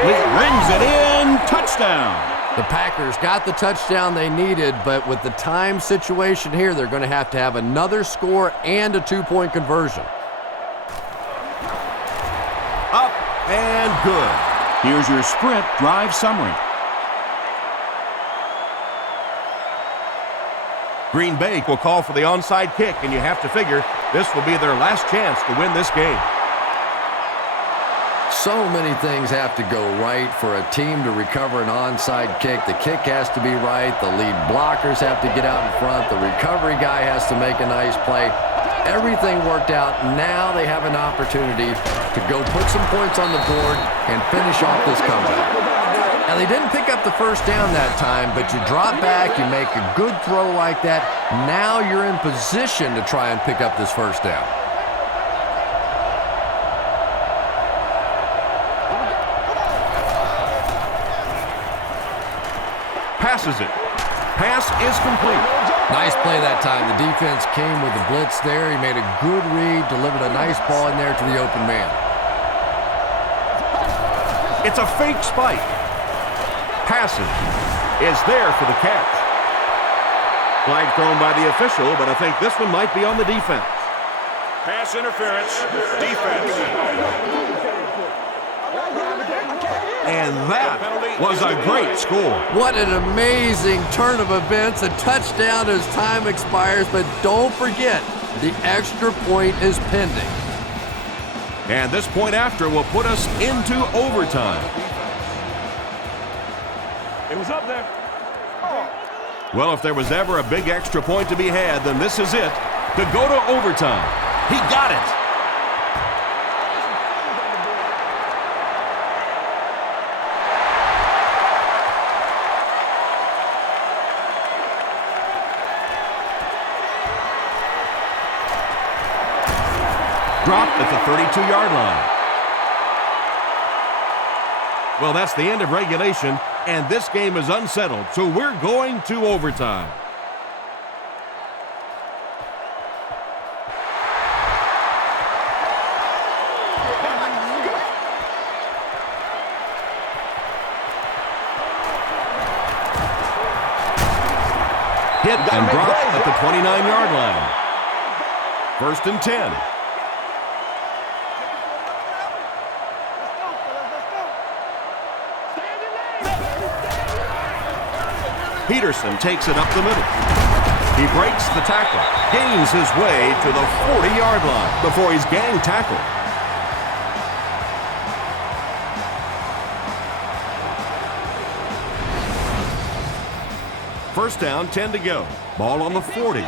He rings it in. Touchdown. The Packers got the touchdown they needed, but with the time situation here, they're going to have another score and a 2-point conversion. Up and good. Here's your sprint drive summary. Green Bay will call for the onside kick, and you have to figure this will be their last chance to win this game. So many things have to go right for a team to recover an onside kick. The kick has to be right. The lead blockers have to get out in front. The recovery guy has to make a nice play. Everything worked out. Now they have an opportunity to go put some points on the board and finish off this comeback. Now, they didn't pick up the first down that time, but you drop back, you make a good throw like that. Now you're in position to try and pick up this first down. Passes it. Pass is complete. Nice play that time. The defense came with the blitz there. He made a good read, delivered a nice ball in there to the open man. It's a fake spike. Passes is there for the catch. Flag thrown by the official, but I think this one might be on the defense. Pass interference. Defense. And that was a great score. What an amazing turn of events. A touchdown as time expires, but don't forget, the extra point is pending. And this point after will put us into overtime. It was up there. Well, if there was ever a big extra point to be had, then this is it. To go to overtime. He got it. Dropped at the 32-yard line. Well, that's the end of regulation, and this game is unsettled, so we're going to overtime. Hit and dropped at the 29-yard line. 1st and 10. Peterson takes it up the middle. He breaks the tackle, gains his way to the 40-yard line before he's gang tackled. First down, 10 to go. Ball on the 40.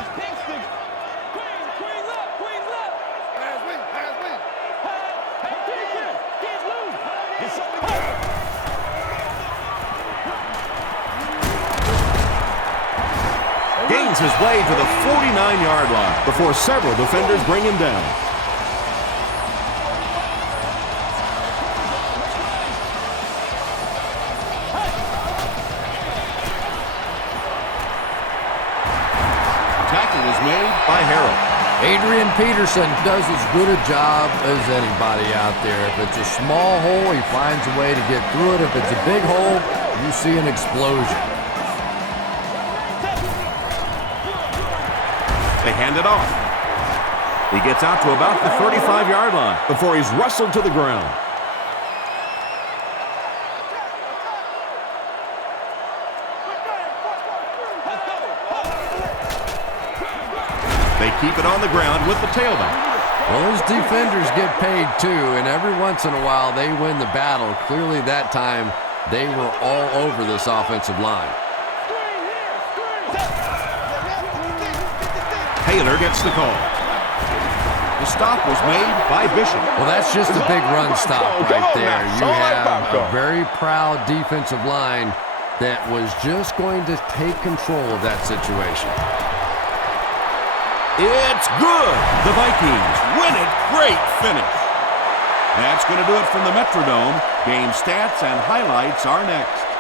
Gains his way to the 49-yard line before several defenders bring him down. Tackle is made by Harold. Adrian Peterson does as good a job as anybody out there. If it's a small hole, he finds a way to get through it. If it's a big hole, you see an explosion. They hand it off. He gets out to about the 35-yard line before he's wrestled to the ground. They keep it on the ground with the tailback. Well, those defenders get paid too, and every once in a while they win the battle. Clearly that time they were all over this offensive line. Taylor gets the call. The stop was made by Bishop. Well, that's just a big run stop right there. You have a very proud defensive line that was just going to take control of that situation. It's good. The Vikings win it. Great finish. That's going to do it from the Metrodome. Game stats and highlights are next.